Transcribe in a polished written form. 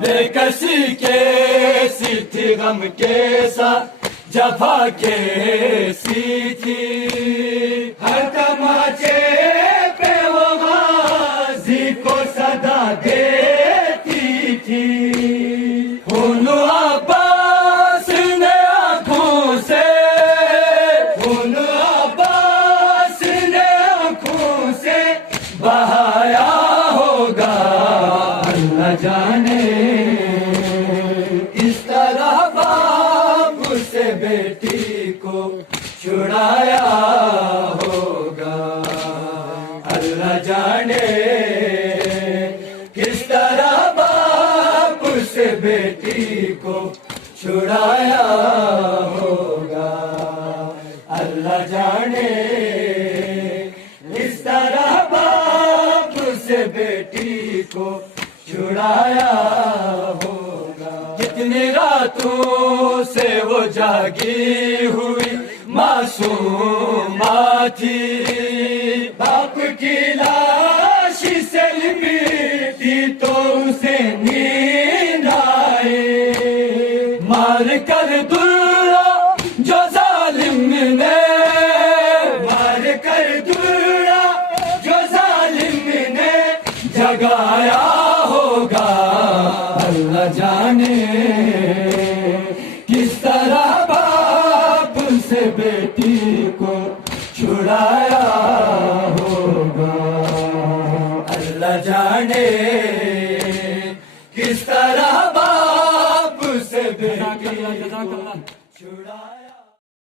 بے کسی کیسی تھی غم کیسا جفا کیسی تھی ہر تماچے پہ وہ غازی کو صدا دیتی تھی خون عباس نے آنکھوں سے خون عباس نے آنکھوں سے بہایا ہوگا اللہ جانے اس طرح باپ سے بیٹی کو چھڑایا ہوگا اللہ جانے کس طرح باپ سے بیٹی کو چھڑایا ہوگا اللہ جانے کس طرح باپ سے بیٹی کو چھڑایا ہوگا کتنی راتوں سے وہ جاگی ہوئی معصومہ تھی باپ کی لاش